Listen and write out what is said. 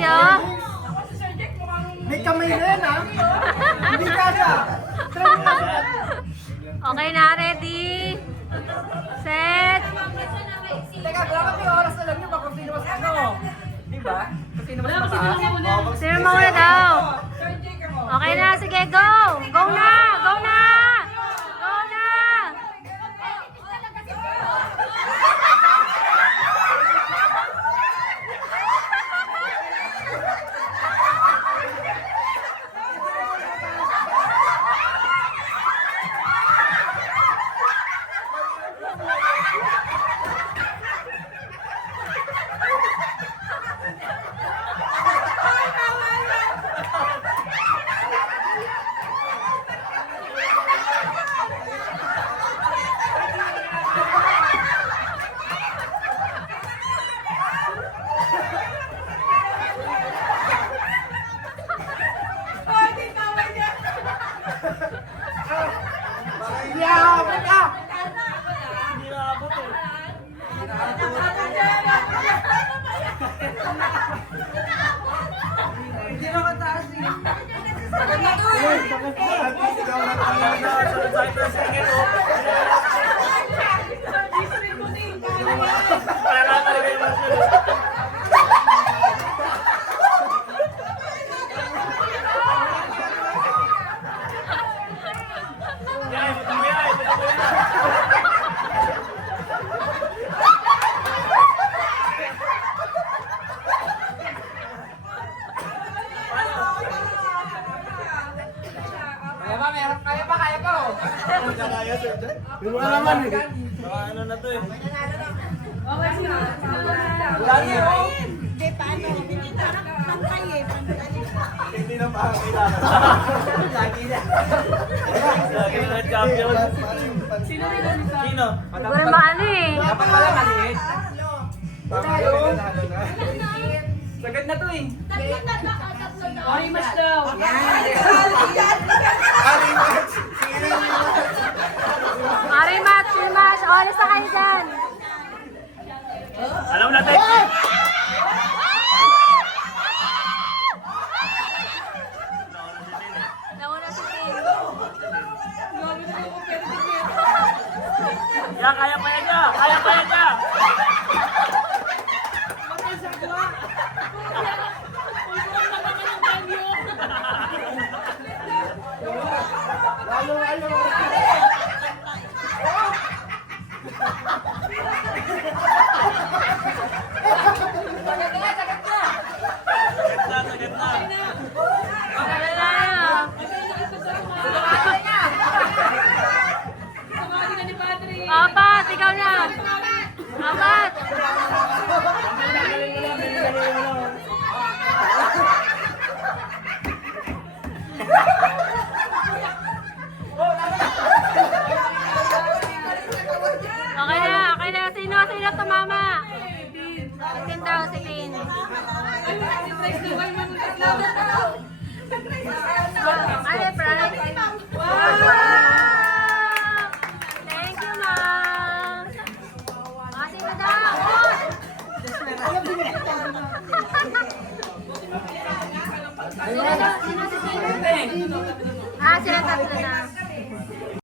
kayo? May kamay na yan, ha? Hindi kaya. Okay na, ready? Set! Teka, dapat may oras na lang yun kung sino mas ano. Diba? Kung sino mas mataas. Sino mauna daw? Okay na, sige, go! Go na! Go na! Go na! Yeah, baka! Hindi na mataas eh. Sagad na to eh. Kaya pa, kaya pa oh. Wala naman eh. Ano na to eh? Wala niyo. Hindi, paano? Hindi na pantay eh. Hindi na pakakailangan. Lagi na. Lagi na champion. Sino? Siguro maano eh. Dapat pala maliit. Sagad na to eh. Orimas daw. Marimat, Silmas, oras na kayo dyan. Alam na tayo. Nauna si Tim. Ya, kaya pa yan ka. Kaya pa yan ka. Lalo ayaw. Sagad na. Okay na. Apat, ikaw na. Apat. Okay na. Sino tumama? Si Tin daw, si Tin.